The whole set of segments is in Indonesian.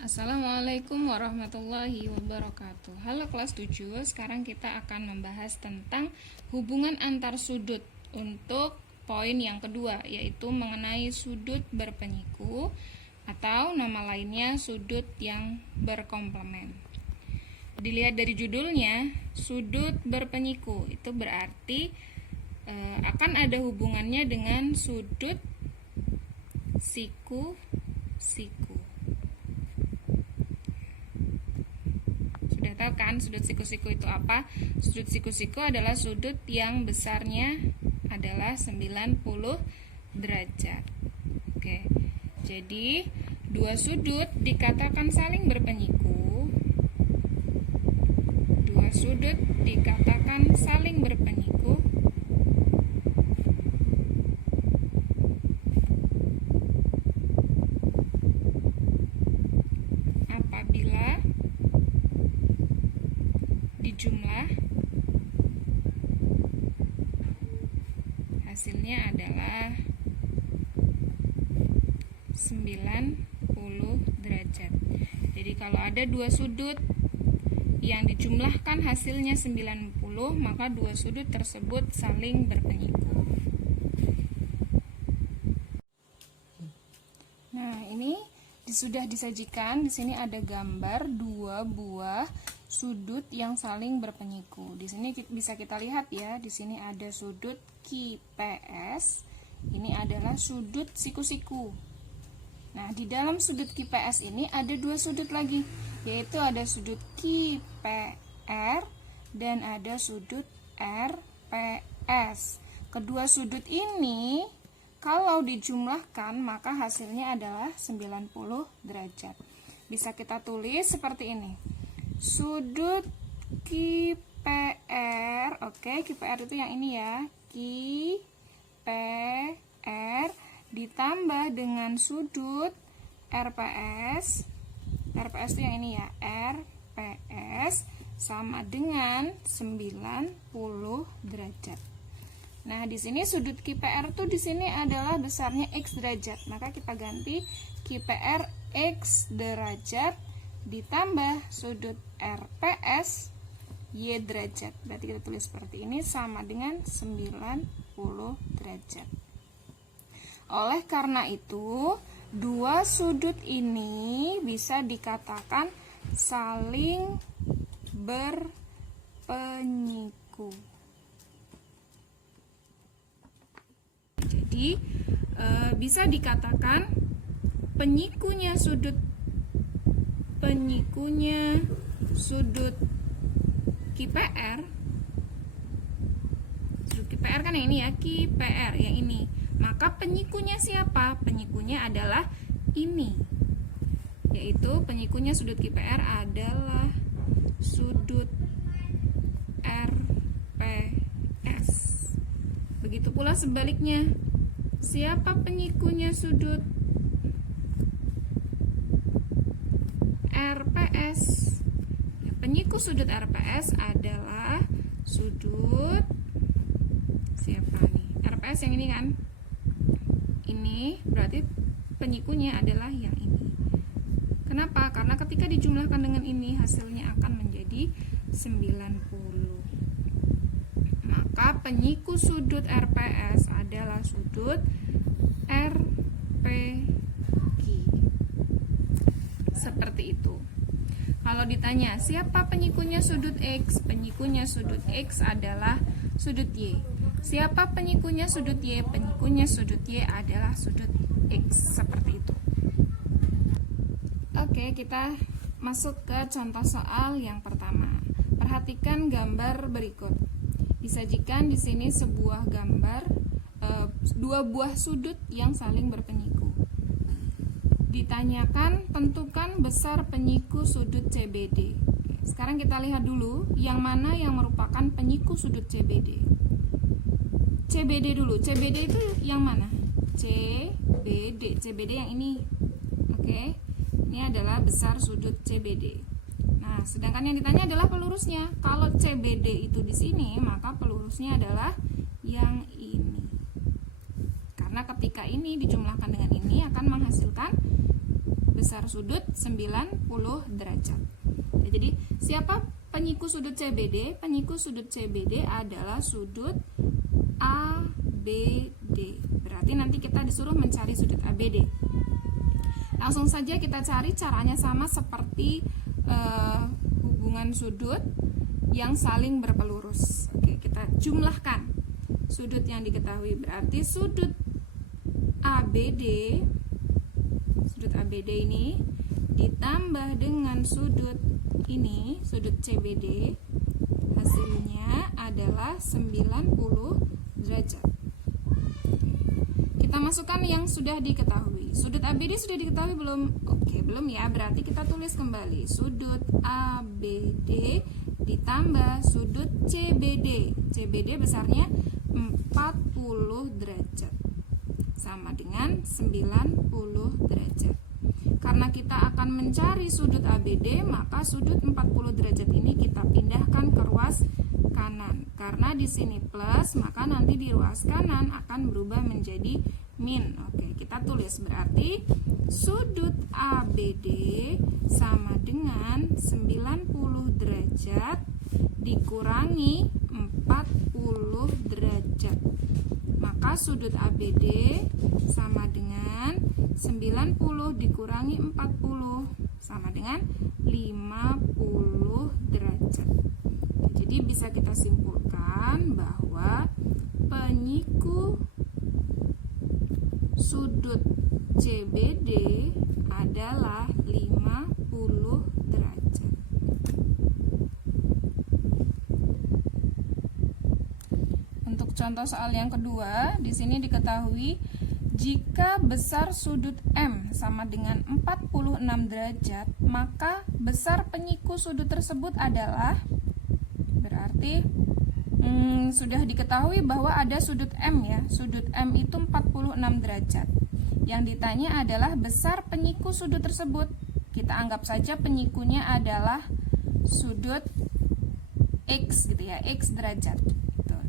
Assalamualaikum warahmatullahi wabarakatuh. Halo kelas 7, sekarang kita akan membahas tentang hubungan antar sudut untuk poin yang kedua, yaitu mengenai sudut berpenyiku atau nama lainnya sudut yang berkomplemen. Dilihat dari judulnya, sudut berpenyiku itu berarti akan ada hubungannya dengan sudut siku-siku. Sudah tahu kan sudut siku-siku itu apa? Sudut siku-siku adalah sudut yang besarnya adalah 90 derajat. Oke. Jadi, dua sudut dikatakan saling berpenyiku. Dua sudut dikatakan saling berpenyiku apabila dijumlah hasilnya adalah 90 derajat. Jadi kalau ada dua sudut yang dijumlahkan hasilnya 90, maka dua sudut tersebut saling berpenyiku. Nah, ini sudah disajikan. Di sini ada gambar dua buah sudut yang saling berpenyiku. Di sini bisa kita lihat ya, di sini ada sudut QPS. Ini adalah sudut siku-siku. Nah, di dalam sudut QPS ini ada dua sudut lagi, yaitu ada sudut QPR dan ada sudut RPS. Kedua sudut ini kalau dijumlahkan maka hasilnya adalah 90 derajat. Bisa kita tulis seperti ini. Sudut QPR, oke, QPR itu yang ini ya, QPR ditambah dengan sudut RPS. RPS itu yang ini ya, RPS sama dengan 90 derajat. Nah, di sini sudut QPR tuh di sini adalah besarnya X derajat. Maka kita ganti QPR X derajat ditambah sudut RPS Y derajat. Berarti kita tulis seperti ini, sama dengan 90 derajat. Oleh karena itu, dua sudut ini bisa dikatakan saling berpenyiku. Jadi, bisa dikatakan penyikunya sudut QPR. Sudut QPR kan yang ini ya, QPR yang ini. Maka penyikunya siapa? Penyikunya adalah ini. Yaitu penyikunya sudut QPR adalah sudut RPS. Begitu pula sebaliknya. Siapa penyikunya sudut RPS? Ya, penyiku sudut RPS adalah sudut siapa nih? RPS yang ini kan? Ini berarti penyikunya adalah yang ini. Kenapa? Karena ketika dijumlahkan dengan ini hasilnya akan menjadi 90. Maka penyiku sudut RPS adalah sudut RPQ. Seperti itu. Kalau ditanya siapa penyikunya sudut X? Penyikunya sudut X adalah sudut Y. Siapa penyikunya sudut Y? Penyikunya sudut Y adalah sudut X. Seperti itu. Oke, kita masuk ke contoh soal yang pertama. Perhatikan gambar berikut. Disajikan di sini sebuah gambar dua buah sudut yang saling berpenyiku. Ditanyakan tentukan besar penyiku sudut CBD. Sekarang kita lihat dulu yang mana yang merupakan penyiku sudut CBD. CBD dulu. CBD itu yang mana? CBD yang ini. Oke. Ini adalah besar sudut CBD. Nah, sedangkan yang ditanya adalah pelurusnya. Kalau CBD itu di sini, maka pelurusnya adalah yang ini. Karena ketika ini dijumlahkan dengan ini akan menghasilkan besar sudut 90 derajat. Ya, jadi siapa penyiku sudut CBD? Penyiku sudut CBD adalah sudut ABD. Berarti nanti kita disuruh mencari sudut ABD. Langsung saja kita cari, caranya sama seperti hubungan sudut yang saling berpelurus. Oke, kita jumlahkan sudut yang diketahui. Berarti sudut ABD ini ditambah dengan sudut ini, sudut CBD, hasilnya adalah 90 derajat. Kita masukkan yang sudah diketahui. Sudut ABD sudah diketahui belum? Oke, belum ya. Berarti kita tulis kembali sudut ABD ditambah sudut CBD. CBD besarnya 40 derajat. Sama dengan 90 derajat. Karena kita akan mencari sudut ABD, maka sudut 40 derajat ini kita pindahkan ke ruas kanan. Karena di sini plus, maka nanti di ruas kanan akan berubah menjadi min. Oke, kita tulis berarti sudut ABD sama dengan 90 derajat dikurangi 40 derajat. Maka sudut ABD sama dengan 90 dikurangi 40 sama dengan 50 derajat. Jadi bisa kita simpulkan bahwa penyiku sudut CBD adalah 50 derajat. Untuk contoh soal yang kedua, di sini diketahui jika besar sudut M sama dengan 46 derajat, maka besar penyiku sudut tersebut adalah, berarti sudah diketahui bahwa ada sudut M ya. Sudut M itu 46 derajat. Yang ditanya adalah besar penyiku sudut tersebut. Kita anggap saja penyikunya adalah sudut X gitu ya, X derajat.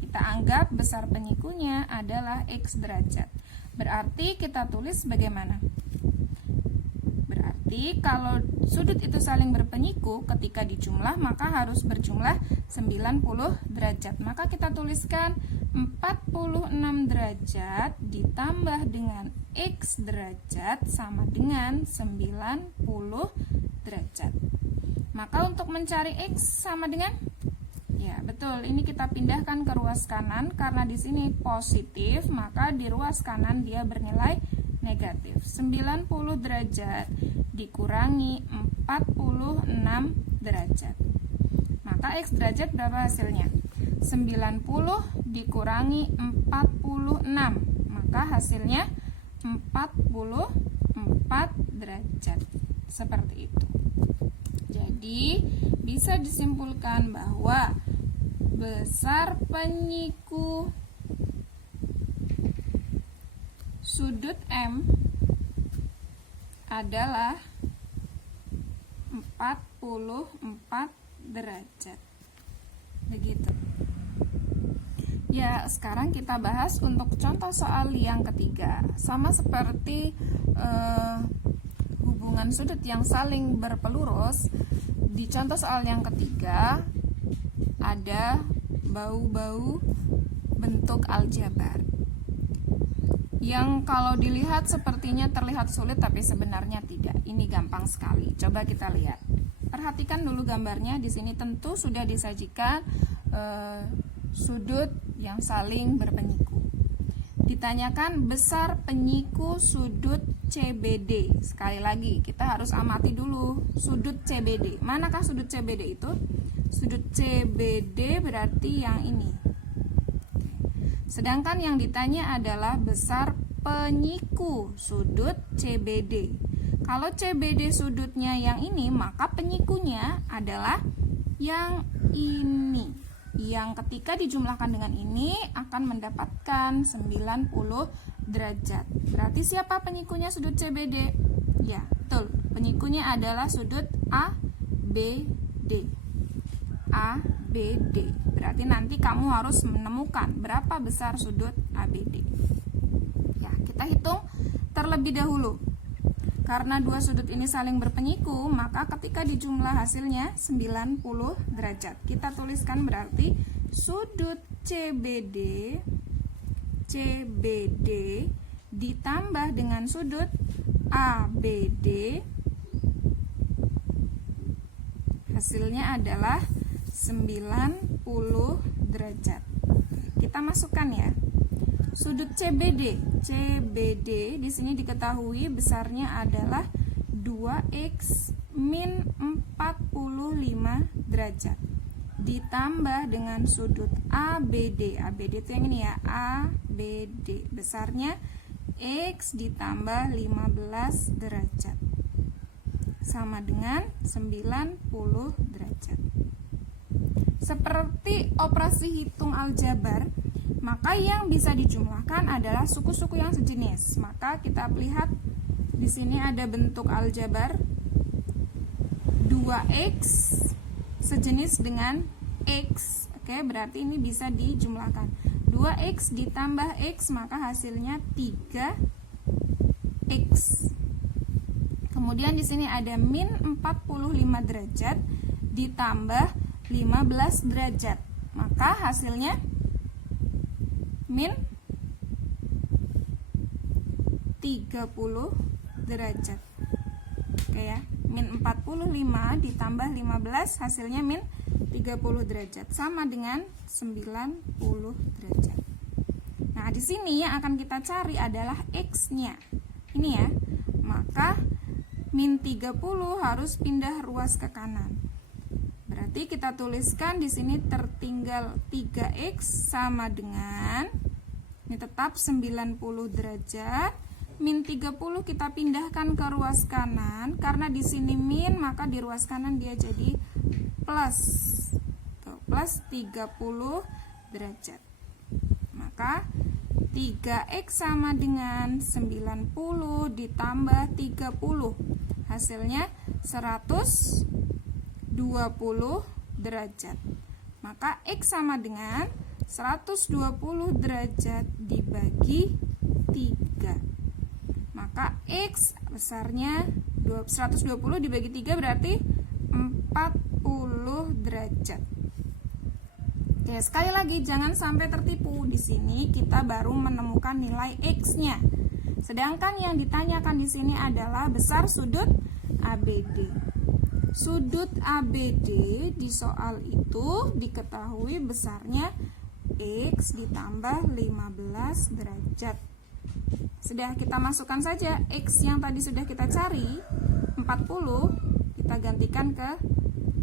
Kita anggap besar penyikunya adalah X derajat. Berarti kita tulis bagaimana? Berarti kalau sudut itu saling berpenyiku, ketika dijumlah maka harus berjumlah 90 derajat. Maka kita tuliskan 46 derajat ditambah dengan X derajat sama dengan 90 derajat. Maka untuk mencari X sama dengan, ya betul, ini kita pindahkan ke ruas kanan. Karena di sini positif, maka di ruas kanan dia bernilai negatif. 90 derajat dikurangi 46 derajat. Maka X derajat berapa hasilnya? 90 dikurangi 46. Maka hasilnya 44 derajat. Seperti itu. Jadi bisa disimpulkan bahwa besar penyiku sudut M adalah 44 derajat. Begitu. Ya, sekarang kita bahas untuk contoh soal yang ketiga. Sama seperti hubungan sudut yang saling berpelurus, di contoh soal yang ketiga ada bau-bau bentuk aljabar yang kalau dilihat sepertinya terlihat sulit, tapi sebenarnya tidak. Ini gampang sekali. Coba kita lihat. Perhatikan dulu gambarnya. Di sini tentu sudah disajikan sudut yang saling berpenyiku. Ditanyakan besar penyiku sudut CBD. Sekali lagi, kita harus amati dulu sudut CBD. Manakah sudut CBD itu? Sudut CBD berarti yang ini. Sedangkan yang ditanya adalah besar penyiku sudut CBD. Kalau CBD sudutnya yang ini, maka penyikunya adalah yang ini. Yang ketika dijumlahkan dengan ini akan mendapatkan 90 derajat. Berarti siapa penyikunya sudut CBD? Ya, betul. Penyikunya adalah sudut ABD. ABD. Berarti nanti kamu harus menemukan berapa besar sudut ABD. Ya, kita hitung terlebih dahulu. Karena dua sudut ini saling berpenyiku, maka ketika dijumlah hasilnya 90 derajat. Kita tuliskan berarti sudut CBD ditambah dengan sudut ABD, hasilnya adalah 90 derajat. Kita masukkan ya. Sudut CBD di sini diketahui besarnya adalah 2x min 45 derajat ditambah dengan sudut ABD itu yang ini ya, ABD besarnya x ditambah 15 derajat sama dengan 90 derajat. Seperti operasi hitung aljabar, maka yang bisa dijumlahkan adalah suku-suku yang sejenis. Maka kita lihat di sini ada bentuk aljabar 2x sejenis dengan x. Oke, berarti ini bisa dijumlahkan. 2x ditambah x maka hasilnya 3x. Kemudian di sini ada min 45 derajat ditambah 15 derajat. Maka hasilnya min 30 derajat. Oke ya, min 45 ditambah 15 hasilnya min 30 derajat sama dengan 90 derajat. Nah, di sini yang akan kita cari adalah x-nya. Ini ya. Maka min 30 harus pindah ruas ke kanan. Berarti kita tuliskan di sini tertinggal 3x sama dengan ini tetap 90 derajat. Min 30 kita pindahkan ke ruas kanan, karena di sini min maka di ruas kanan dia jadi plus. Tuh, plus 30 derajat. Maka 3x sama dengan 90 ditambah 30. Hasilnya 120 derajat. Maka x sama dengan 120 derajat dibagi 3. Maka x besarnya 120 dibagi 3 berarti 40 derajat. Oke, sekali lagi jangan sampai tertipu. Di sini kita baru menemukan nilai x-nya. Sedangkan yang ditanyakan di sini adalah besar sudut ABD. Sudut ABD di soal itu diketahui besarnya x ditambah 15 derajat. Sudah kita masukkan saja x yang tadi sudah kita cari 40, kita gantikan ke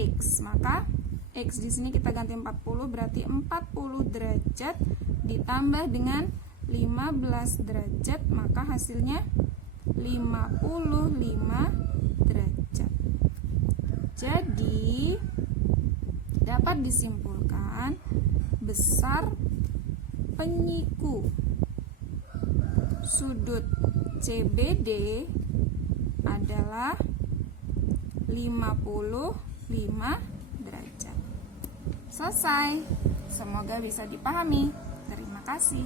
x. Maka x di sini kita ganti 40 berarti 40 derajat ditambah dengan 15 derajat, maka hasilnya 55 derajat. Jadi dapat disimpulkan besar penyiku sudut CBD adalah 55 derajat. Selesai. Semoga bisa dipahami. Terima kasih.